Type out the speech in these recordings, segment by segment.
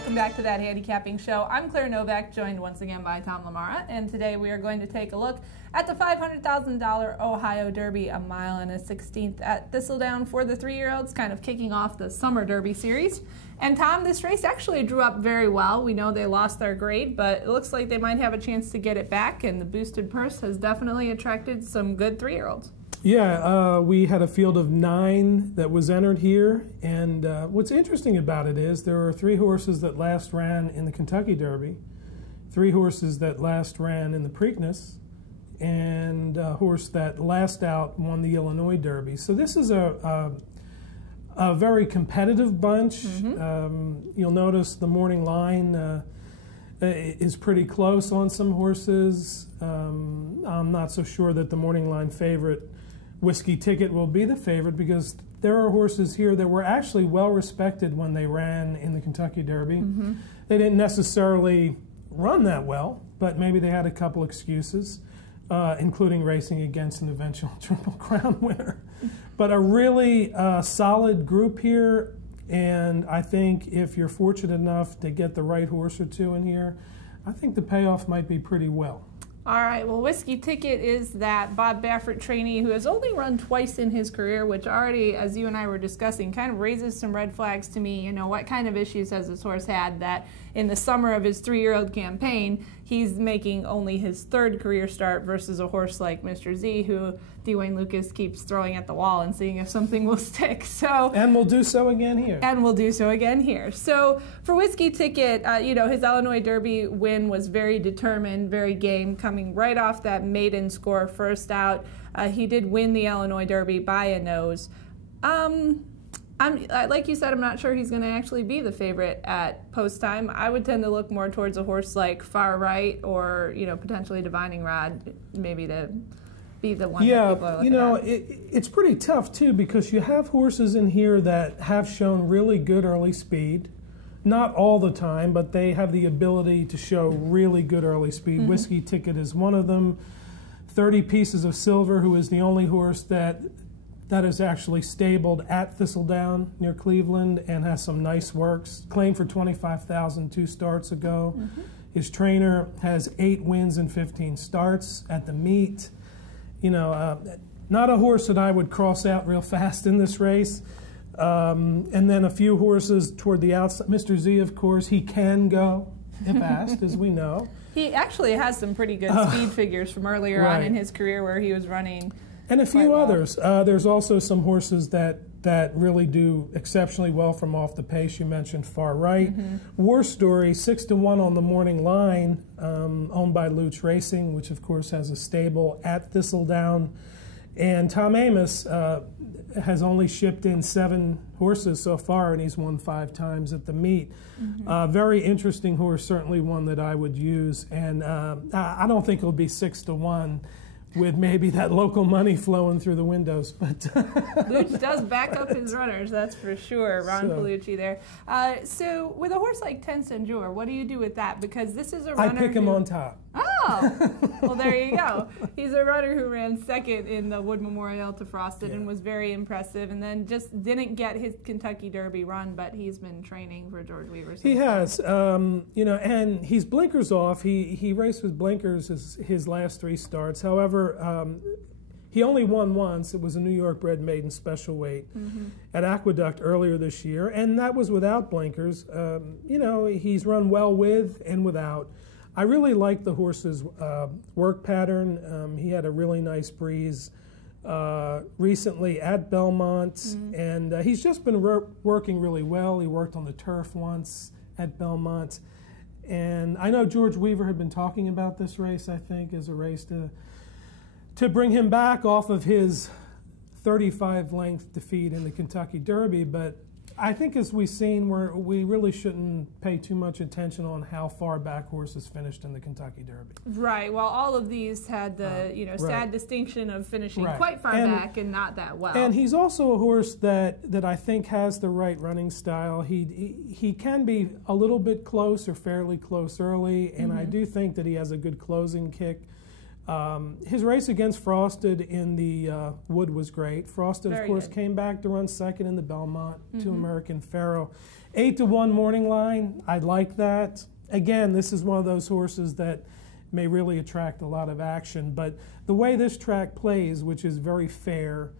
welcome back to That Handicapping Show. I'm Claire Novak, joined once again by Tom LaMarra, and today we are going to take a look at the $500,000 Ohio Derby, a mile and a 16th at Thistledown for the 3-year-olds, kind of kicking off the Summer Derby series. And Tom, this race actually drew up very well. We know they lost their grade, but it looks like they might have a chance to get it back, and the boosted purse has definitely attracted some good 3-year-olds. Yeah, we had a field of 9 that was entered here, and what's interesting about it is there are 3 horses that last ran in the Kentucky Derby, 3 horses that last ran in the Preakness, and a horse that last out won the Illinois Derby. So this is a very competitive bunch. You'll notice the morning line is pretty close on some horses. I'm not so sure that the morning line favorite, Whiskey Ticket, will be the favorite, because there are horses here that were actually well respected when they ran in the Kentucky Derby. They didn't necessarily run that well, but maybe they had a couple excuses, including racing against an eventual Triple Crown winner. But a really solid group here, and I think if you're fortunate enough to get the right horse or 2 in here, I think the payoff might be pretty well. All right, well, Whiskey Ticket is that Bob Baffert trainee who has only run twice in his career, which already, as you and I were discussing, kind of raises some red flags to me. You know, what kind of issues has this horse had that in the summer of his 3-year-old campaign, he's making only his 3rd career start versus a horse like Mr. Z, who Dwayne Lucas keeps throwing at the wall and seeing if something will stick. So, and we'll do so again here. And we'll do so again here. So for Whiskey Ticket, you know, his Illinois Derby win was very determined, very game, coming right off that maiden score first out. He did win the Illinois Derby by a nose. Like you said, I'm not sure he's going to actually be the favorite at post time. I would tend to look more towards a horse like Far Right or, you know, potentially Divining Rod, maybe to be the one that people are looking you know, at. It's pretty tough, too, because you have horses in here that have shown really good early speed. Not all the time, but they have the ability to show really good early speed. Whiskey Ticket is one of them. 30 Pieces of Silver, who is the only horse that is actually stabled at Thistledown near Cleveland and has some nice works. Claimed for $25,000 2 starts ago. His trainer has 8 wins and 15 starts at the meet. You know, not a horse that I would cross out real fast in this race. And then a few horses toward the outside. Mr. Z, of course, he can go if asked, as we know. He actually has some pretty good speed figures from earlier on in his career where he was running. And a few others. There's also some horses that really do exceptionally well from off the pace. You mentioned Far Right. War Story, 6-1 on the morning line, owned by Lutz Racing, which of course has a stable at Thistledown. And Tom Amoss has only shipped in 7 horses so far, and he's won 5 times at the meet. Very interesting horse, certainly one that I would use. And I don't think it'll be 6-1. With maybe that local money flowing through the windows, but Lutz does back up his runners, that's for sure. Ron Palucci there. So with a horse like Tenecendur, what do you do with that? Because this is a runner. I pick him on top. Oh, well, there you go. He's a runner who ran 2nd in the Wood Memorial to Frosted and was very impressive, and then just didn't get his Kentucky Derby run, but he's been training for George Weaver. He has, you know, and he's blinkers off. He raced with blinkers his last 3 starts. However, he only won once. It was a New York bred maiden special weight at Aqueduct earlier this year, and that was without blinkers. You know, he's run well with and without. I really like the horse's work pattern. He had a really nice breeze recently at Belmont, and he's just been working really well. He worked on the turf once at Belmont, and I know George Weaver had been talking about this race, I think, as a race to bring him back off of his 35-length defeat in the Kentucky Derby, but I think as we've seen, we really shouldn't pay too much attention on how far back horses finished in the Kentucky Derby. Right. Well, all of these had the sad distinction of finishing quite far back and not that well. And he's also a horse that I think has the right running style. He can be a little bit close or fairly close early, and I do think that he has a good closing kick. His race against Frosted in the Wood was great. Frosted, of course, came back to run second in the Belmont to American Pharoah. 8-1 morning line, I like that. Again, this is one of those horses that may really attract a lot of action, but the way this track plays, which is very fair,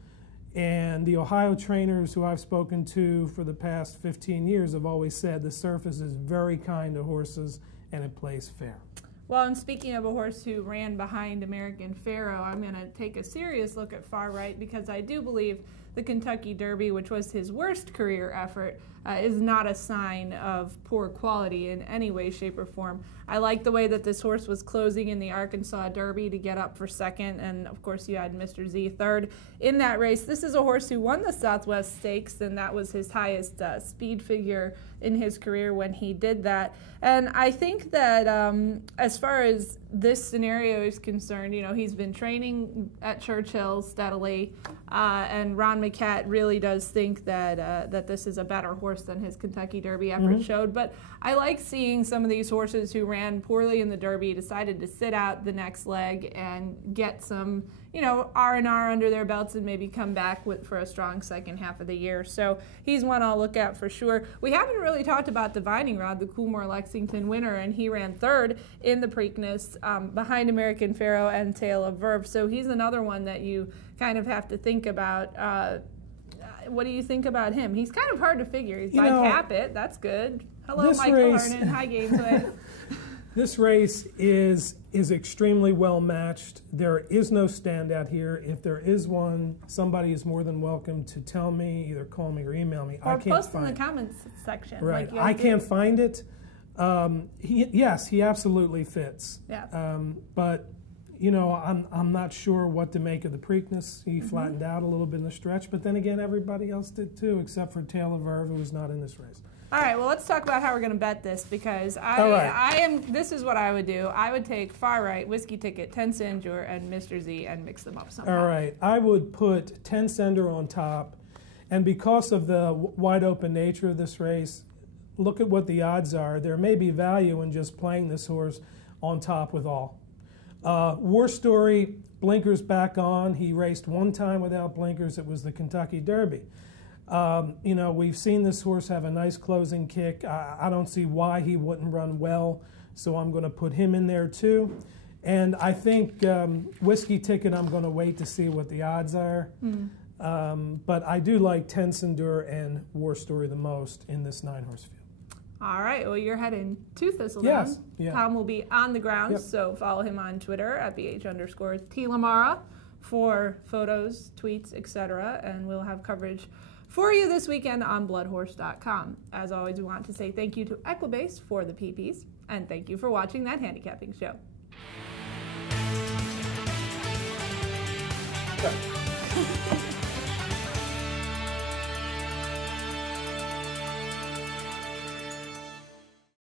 and the Ohio trainers who I've spoken to for the past 15 years have always said the surface is very kind to horses and it plays fair. Well, and speaking of a horse who ran behind American Pharoah, I'm going to take a serious look at Far Right because I do believe the Kentucky Derby, which was his worst career effort, is not a sign of poor quality in any way, shape, or form. I like the way that this horse was closing in the Arkansas Derby to get up for second, and of course you had Mr. Z third in that race. This is a horse who won the Southwest Stakes, and that was his highest speed figure in his career when he did that. And I think that as far as this scenario is concerned, you know, he's been training at Churchill steadily, and Ron McCat really does think that that this is a better horse than his Kentucky Derby effort showed. But I like seeing some of these horses who ran poorly in the Derby decided to sit out the next leg and get some, you know, R&R under their belts and maybe come back for a strong second half of the year. So he's one I'll look at for sure. We haven't really talked about Divining Rod, the Coolmore Lexington winner, and he ran third in the Preakness behind American Pharoah and Tale of Verve. So he's another one that you kind of have to think about. What do you think about him? He's kind of hard to figure. He's by Capit. That's good. Hello, Michael Harnan. Hi, Gainesway. This race is extremely well matched. There is no standout here. If there is one, somebody is more than welcome to tell me, either call me or email me. Or post in the comments section. Right. I can't find it. Yes, he absolutely fits. Yeah. But you know, I'm not sure what to make of the Preakness. He flattened out a little bit in the stretch, but then again, everybody else did too, except for Tale of Verve, who was not in this race. All right, well, let's talk about how we're going to bet this, because this is what I would do. I would take Far Right, Whiskey Ticket, Tenecendur, and Mr. Z and mix them up somehow. All right, I would put Tenecendur on top, and because of the wide open nature of this race, look at what the odds are. There may be value in just playing this horse on top with all. War Story, blinkers back on. He raced one time without blinkers. It was the Kentucky Derby. You know, we've seen this horse have a nice closing kick. I don't see why he wouldn't run well, so I'm going to put him in there too. And I think Whiskey Ticket, I'm going to wait to see what the odds are. But I do like Tenecendur and War Story the most in this 9-horse field. All right, well, you're heading to Thistledown. Yes. Yeah. Tom will be on the ground, so follow him on Twitter at @BH_T LaMarra for photos, tweets, etc. And we'll have coverage for you this weekend on bloodhorse.com. As always, we want to say thank you to Equibase for the PPs, and thank you for watching that handicapping show. Okay.